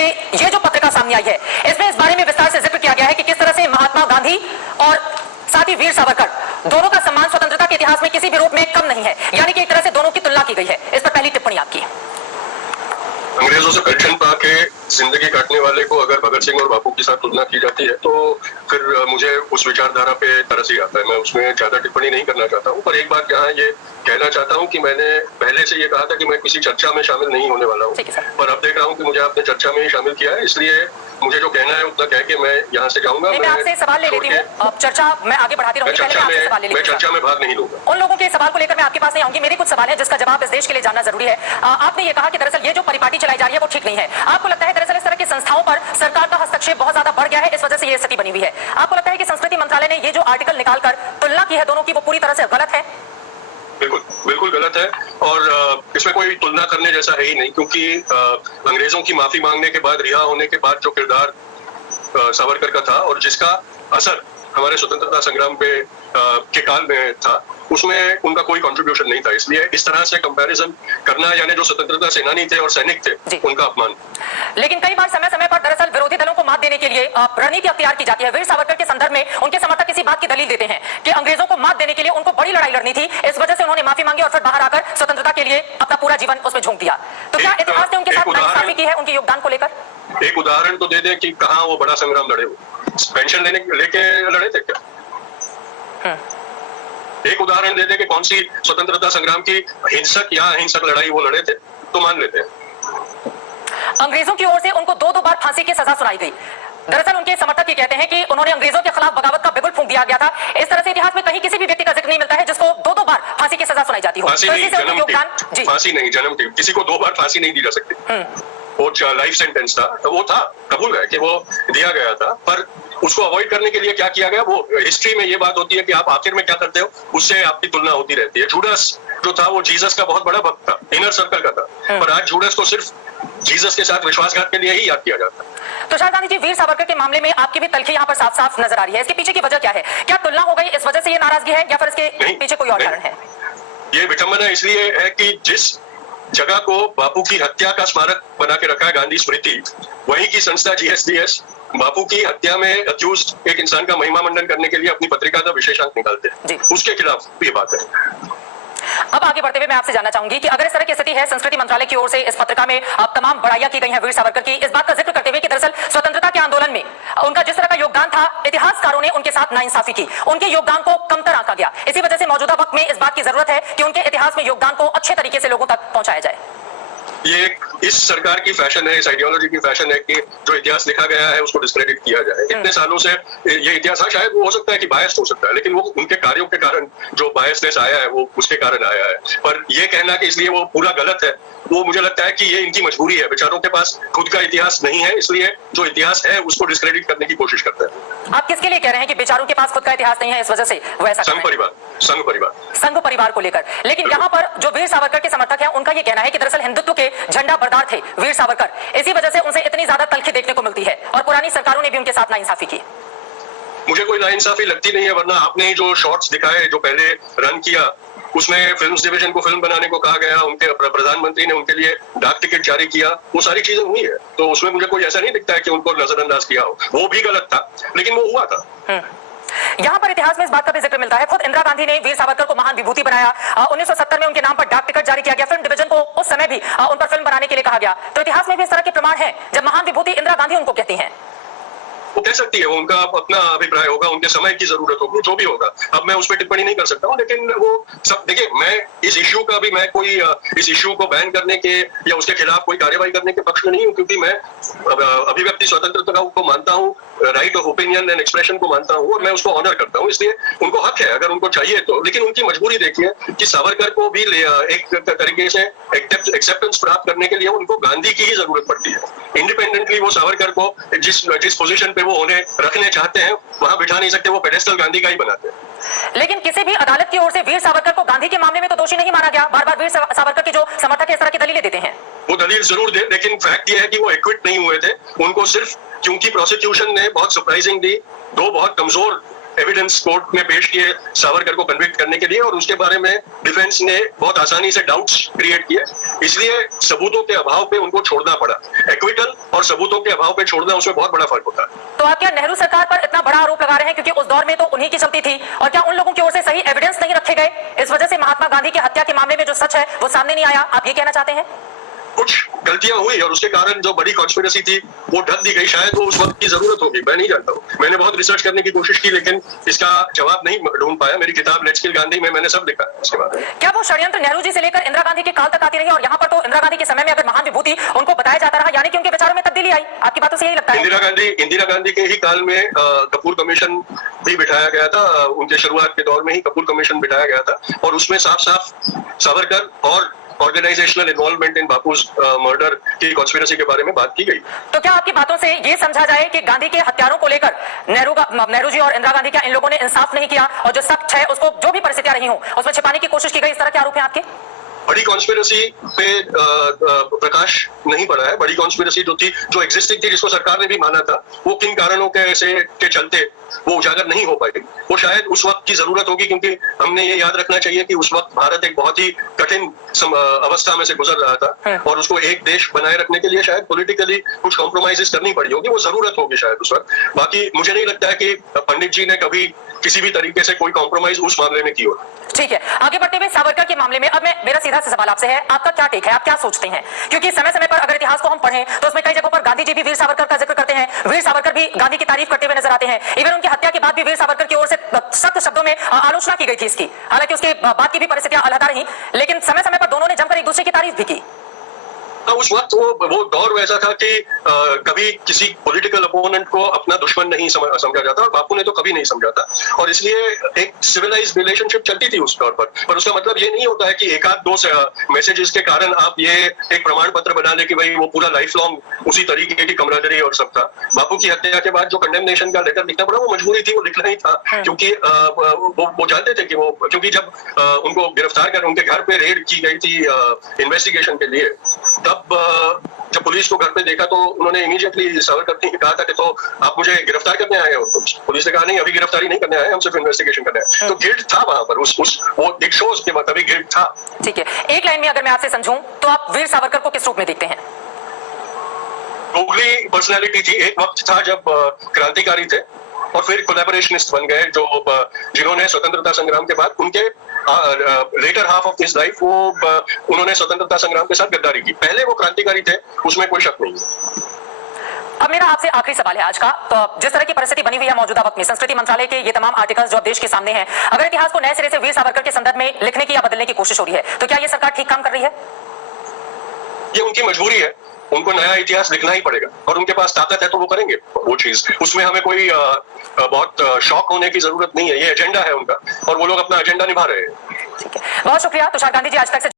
से ये जो पत्रिका सामने आई है, इसमें इस बारे में विस्तार से जिक्र किया गया है कि किस तरह से महात्मा गांधी और साथ ही वीर सावरकर दोनों का सम्मान स्वतंत्रता के इतिहास में किसी भी रूप में कम नहीं है, यानी कि एक तरह से दोनों की तुलना की गई है। इस पर पहली टिप्पणी आपकी। अंग्रेजों से पेंशन पाके जिंदगी काटने वाले को अगर भगत सिंह और बापू के साथ तुलना की जाती है तो फिर मुझे उस विचारधारा पे तरस ही आता है। मैं उसमें ज्यादा टिप्पणी नहीं करना चाहता हूँ, पर एक बात यहाँ ये कहना चाहता हूँ कि मैंने पहले से ये कहा था कि मैं किसी चर्चा में शामिल नहीं होने वाला हूँ, पर अब देख रहा हूँ कि मुझे आपने चर्चा में ही शामिल किया है, इसलिए मुझे जो कहना है उतना कह के मैं यहाँ से जाऊंगा। मैं आपसे सवाल ले लेती हूँ, अब चर्चा मैं आगे बढ़ाती रहूंगी, मैं चर्चा में भाग नहीं लूंगा। उन लोगों के सवाल को लेकर मैं आपके पास नहीं आऊंगी। मेरे कुछ सवाल है जिसका जवाब इस देश के लिए जानना जरूरी है। आपने ये कहा कि दरअसल ये जो परिपाटी चलाई जा रही है वो ठीक नहीं है। आपको लगता है दरअसल इस तरह की संस्थाओं पर सरकार का हस्तक्षेप बहुत ज्यादा बढ़ गया है, इस वजह से ये स्थिति बनी हुई है? आपको लगता है कि संस्कृति मंत्रालय ने ये जो आर्टिकल निकालकर तुलना की है दोनों की, वो पूरी तरह से गलत है? बिल्कुल गलत है, और इसमें कोई तुलना करने जैसा है ही नहीं, क्योंकि अंग्रेजों की माफी मांगने के बाद, रिहा होने के बाद जो किरदार सावरकर का था और जिसका असर हमारे स्वतंत्रता संग्राम पे के काल में था, उसमें उनका कोई कंट्रीब्यूशन नहीं था। इसलिए इस तरह से कंपैरिजन करना, यानी जो स्वतंत्रता सेनानी थे और सैनिक थे, उनका अपमान। लेकिन कई बार समय समय पर दरअसल विरोधी दलों को मात देने के लिए रणनीति अख्तियार की जाती है। वीर सावरकर के संदर्भ में उनके समर्थक इसी बात की दलील देते हैं कि अंग्रेजों को मात देने के लिए उनको बड़ी लड़ाई लड़नी थी, इस वजह से उन्होंने माफी मांगी और फिर बाहर आकर स्वतंत्रता के लिए अपना पूरा जीवन उसमें झोंक दिया। तो क्या इतिहास ने उनके साथ नाइंसाफी की है उनके योगदान को लेकर? एक उदाहरण तो दे दें कि कहाँ वो बड़ा संग्राम लड़े, पेंशन लेके लड़े थे क्या? एक उदाहरण दे दे कि कौन सी स्वतंत्रता संग्राम की हिंसक या अहिंसक लड़ाई वो लड़े थे, तो मान लेते हैं। अंग्रेजों की ओर से उनको दो बार फांसी की सजा सुनाई गई। दरअसल उनके समर्थक ये कहते हैं कि उन्होंने अंग्रेजों के खिलाफ बगावत का बिगुल फूंक दिया गया था। इस तरह से इतिहास में कहीं किसी भी व्यक्ति का जिक्र नहीं मिलता है जिसको दो बार फांसी की सजा सुनाई जाती हो। फांसी नहीं, जन्म थी। किसी को 2 बार फांसी नहीं दी जा सकती। वो लाइफ सेंटेंस था, तो वो था, कबूल है कि वो दिया गया था, पर उसको अवॉइड करने के लिए क्या किया गया, वो हिस्ट्री में ये बात होती है कि आप आखिर में क्या करते हो, उससे आपकी तुलना होती रहती है। जूडास जो था वो जीसस का बहुत बड़ा भक्त था, इनर सर्कल का था, पर आज जूडास को सिर्फ जीसस के साथ विश्वासघात के लिए ही याद किया जाता है। तुषार गांधी जी, वीर सावरकर के मामले में आपकी भी तलखी यहाँ पर साफ साफ नजर आ रही है। इसके पीछे की वजह क्या है? क्या तुलना हो गई इस वजह से ये नाराजगी है, या फिर इसके पीछे कोई और कारण है? ये विडंबना इसलिए है कि जिस जगह को बापू की हत्या का स्मारक बना के रखा है, गांधी स्मृति, वहीं की संस्था जीएसडीएस बापू की हत्या में अक्यूज एक इंसान का महिमा मंडन करने के लिए अपनी पत्रिका का विशेषांक निकालते हैं, उसके खिलाफ ये बात है। अब आगे बढ़ते हुए मैं आपसे जानना चाहूंगी कि अगर इस तरह की स्थिति है, संस्कृति मंत्रालय की ओर से इस पत्रिका में तमाम बड़ाइयां की गई हैं वीर सावरकर की, इस बात का जिक्र करते हुए कि दरअसल स्वतंत्रता के आंदोलन में उनका जिस तरह का योगदान था, इतिहासकारों ने उनके साथ नाइंसाफी की, उनके योगदान को कमतर आंका गया। इसी वजह से मौजूदा वक्त में इस बात की जरूरत है कि उनके इतिहास में योगदान को अच्छे तरीके से लोगों तक पहुंचाया जाए। ये इस सरकार की फैशन है, इस आइडियोलॉजी की फैशन है कि जो इतिहास लिखा गया है उसको डिस्क्रेडिट किया जाए। इतने सालों से ये इतिहास, शायद वो हो सकता है कि बायस्ड हो सकता है, लेकिन वो उनके कार्यों के कारण जो बायसनेस आया है वो उसके कारण आया है। पर ये कहना कि इसलिए वो पूरा गलत है, वो मुझे लगता है कि ये इनकी मजबूरी है। बेचारों के पास खुद का इतिहास नहीं है, इसलिए जो इतिहास है उसको डिस्क्रेडिट करने की कोशिश करते हैं। आप किसके लिए कह रहे हैं कि बेचारों के पास खुद का इतिहास नहीं है, इस वजह से वो ऐसा? संघ परिवार को लेकर। लेकिन यहाँ पर जो वीर सावरकर के समर्थक हैं, उनका ये कहना है कि दरअसल हिंदुत्व के झंडा बरदार थे वीर सावरकर, इसी वजह से उनसे इतनी ज्यादा तलखी देखने को मिलती है और पुरानी सरकारों ने भी उनके साथ नाइंसाफी की। मुझे कोई नाइंसाफी लगती नहीं है, वरना आपने ही जो शॉट्स दिखाए, जो पहले रन किया, उसमें फिल्म्स डिवीजन को फिल्म बनाने को कहा गया, उनके प्रधानमंत्री ने उनके लिए डाक टिकट जारी किया, वो सारी चीजें हुई है, तो उसमें मुझे कोई ऐसा नहीं दिखता है कि उनको नजरअंदाज किया हो। वो भी गलत था, लेकिन वो हुआ था। यहाँ पर इतिहास में इस बात का भी जिक्र मिलता है, खुद इंदिरा गांधी ने वीर सावरकर को महान विभूति बनाया। 1970 में उनके नाम पर डाक टिकट जारी किया गया। फिल्म डिवीजन को उस समय भी उन पर फिल्म बनाने के लिए कहा गया। तो इतिहास में भी इस तरह के प्रमाण हैं जब महान विभूति इंदिरा गांधी उनको कहती हैं। वो कह सकती है, वो उनका अपना अभिप्राय होगा, उनके समय की जरूरत होगी, जो भी होगा। अब मैं उस पर टिप्पणी नहीं कर सकता हूँ, लेकिन वो सब देखिए, मैं इस इश्यू का भी, मैं कोई इस इश्यू को बैन करने के या उसके खिलाफ कोई कार्यवाही करने के पक्ष में नहीं हूँ, क्योंकि मैं अभिव्यक्ति स्वतंत्रता को मानता हूँ, right of opinion and expression को मानता हूँ, और मैं उसको ऑनर करता हूँ। इसलिए उनको हक है, अगर उनको चाहिए तो। लेकिन उनकी मजबूरी देखिए कि सावरकर को भी एक तरीके से एक्सेप्टेंस प्राप्त करने के लिए उनको गांधी की ही जरूरत पड़ती है। इंडिपेंडेंटली वो सावरकर को जिस पोजीशन पे वो उन्हें रखने चाहते हैं वहां बिठा नहीं सकते, वो पेडेस्टल गांधी का ही बनाते हैं। लेकिन किसी भी अदालत की ओर से वीर सावरकर को गांधी के मामले में तो दोषी नहीं माना गया। बार बार वीर सावरकर के जो समर्थक इस तरह की दलीलें देते हैं। वो दलील जरूर दे, लेकिन फैक्ट ये है कि वो एक्विट नहीं हुए थे। उनको सिर्फ क्योंकि प्रोसिक्यूशन ने बहुत सरप्राइजिंगली 2 बहुत कमजोर एविडेंस कोर्ट में पेश किए सावरकर को कन्विक्ट करने के लिए, और उसके बारे में डिफेंस ने बहुत आसानी से डाउट्स क्रिएट किए, इसलिए सबूतों के अभाव पे उनको छोड़ना पड़ा। एक्विटल और सबूतों के अभाव पे छोड़ना, उसमें बहुत बड़ा फर्क होता है। तो आप क्या नेहरू सरकार पर इतना बड़ा आरोप लगा रहे हैं क्योंकि उस दौर में तो उन्हीं की चलती थी, और क्या उन लोगों की ओर से सही एविडेंस नहीं रखे गए, इस वजह से महात्मा गांधी की हत्या के मामले में जो सच है वो सामने नहीं आया, आप ये कहना चाहते हैं? कुछ गलतियां हुई और उसके कारण जो बड़ी कॉन्स्पिरेसी थी वो ढक दी गई, शायद वो उस वक्त की जरूरत होगी, मैं नहीं जानता हूँ। मैंने बहुत रिसर्च करने की कोशिश की लेकिन इसका जवाब नहीं ढूंढ पाया। मेरी किताब लेट्स किल गांधी में मैंने सब लिखा है इसके बारे में। क्या वो षड्यंत्र नेहरू जी से लेकर इंदिरा गांधी के काल तक आती रही, और यहाँ पर तो इंदिरा गांधी के समय में अगर महान विभूति उनको बताया जाता रहा, यानी कि उनके विचारों में तब्दीली आई, आपकी बातों से यही लगता है? इंदिरा गांधी के ही काल में कपूर कमीशन भी बिठाया गया था, उनके शुरुआत के दौर में ही कपूर कमीशन बिठाया गया था, और उसमें साफ साफ सावरकर और ऑर्गेनाइजेशनल इन्वॉल्वमेंट इन बापूज मर्डर की कॉन्स्पिरेसी के बारे में बात की गई। तो क्या आपकी बातों से ये समझा जाए कि गांधी के हत्यारों को लेकर नेहरू जी और इंदिरा गांधी, क्या इन लोगों ने इंसाफ नहीं किया, और जो सच है उसको जो भी परिस्थितियां रही हो उसमें छिपाने की कोशिश की गई, इस तरह के आरोप हैं आपके? बड़ी कॉन्स्पिरेसी पे प्रकाश नहीं पड़ा है। बड़ी कॉन्स्पिरेसी जो थी, जो एग्जिस्टिंग थी, जिसको सरकार ने भी माना था, वो किन कारणों के चलते वो उजागर नहीं हो पाई, वो शायद उस वक्त की जरूरत होगी, क्योंकि हमने ये याद रखना चाहिए कि उस वक्त भारत एक बहुत ही कठिन अवस्था में से गुजर रहा था, और उसको एक देश बनाए रखने के लिए शायद पॉलिटिकली कुछ कॉम्प्रोमाइजेस करनी पड़ी होगी, वो जरूरत होगी शायद उस वक्त। बाकी मुझे नहीं लगता है कि पंडित जी ने कभी किसी भी तरीके से कोई कॉम्प्रोमाइज उस मामले में की हो। ठीक है, आगे बढ़ते हुए सावरकर के मामले में अब मेरा सीधा सा सवाल आपसे है, आपका क्या टेक है, आप क्या सोचते हैं? क्योंकि समय समय पर अगर इतिहास को हम पढ़ें तो उसमें कई जगहों पर गांधी जी भी वीर सावरकर का जिक्र करते हैं, वीर सावरकर भी गांधी की तारीफ करते हुए नजर आते हैं। इवन उनकी हत्या के बाद भी वीर सावरकर की ओर से सख्त शब्दों में आलोचना की गई थी इसकी, हालांकि उसके बाद की भी परिस्थितियां अलग रही, लेकिन समय समय पर दोनों ने जमकर एक दूसरे की तारीफ भी की। उस वक्त वो दौर वैसा था कि कभी किसी पॉलिटिकल अपोनेंट को अपना दुश्मन नहीं समझा जाता, और बापू ने तो कभी नहीं समझा था, और इसलिए एक सिविलाइज्ड रिलेशनशिप चलती थी उस दौर पर उसका मतलब ये नहीं होता है कि एक आध दो मैसेजेस के कारण आप ये एक प्रमाण पत्र बना ले कि भाई वो पूरा लाइफ लॉन्ग उसी तरीके की कमरादरी और सब था। बापू की हत्या के बाद जो कंडेमनेशन का लेटर लिखना पड़ा, वो मजबूरी थी, वो लिखना ही था, क्योंकि वो जानते थे कि वो, क्योंकि जब उनको गिरफ्तार कर उनके घर पे रेड की गई थी इन्वेस्टिगेशन के लिए, तब जब पुलिस को घर पे देखा तो उन्होंने इमीडिएटली सावरकर ने कहा था कि तो आप मुझे गिरफ्तार करने आए हो? तो पुलिस ने कहा नहीं, अभी गिरफ्तारी नहीं करने आए, हम सिर्फ इन्वेस्टिगेशन करने आए। तो गिल्ट था वहां पर, वो इट शोज के बाद अभी गिल्ट था। ठीक है, एक लाइन में अगर मैं आपसे समझूं तो आप वीर सावरकर को किस रूप में देखते हैं? डोगरी पर्सनैलिटी थी, एक वक्त था जब क्रांतिकारी थे और फिर कोलैबोरेशनिस्ट बन गए, जिन्होंने स्वतंत्रता संग्राम के बाद उनके latter half of this life उन्होंने स्वतंत्रता संग्राम के साथ गद्दारी की। पहले वो क्रांतिकारी थे, उसमें कोई शक नहीं है। अब मेरा आपसे आखिरी सवाल है आज का, तो जिस तरह की परिस्थिति बनी हुई है मौजूदा वक्त में, संस्कृति मंत्रालय के ये तमाम आर्टिकल्स जो अब देश के सामने हैं, अगर इतिहास को नए सिरे से वीर सावरकर के संदर्भ में लिखने की या बदलने की कोशिश हो रही है, तो क्या ये सरकार ठीक काम कर रही है? ये उनकी मजबूरी है, उनको नया इतिहास लिखना ही पड़ेगा, और उनके पास ताकत है तो वो करेंगे वो चीज। उसमें हमें कोई बहुत शॉक होने की जरूरत नहीं है, ये एजेंडा है उनका और वो लोग अपना एजेंडा निभा रहे हैं। ठीक है, बहुत शुक्रिया तुषार गांधी जी आज तक से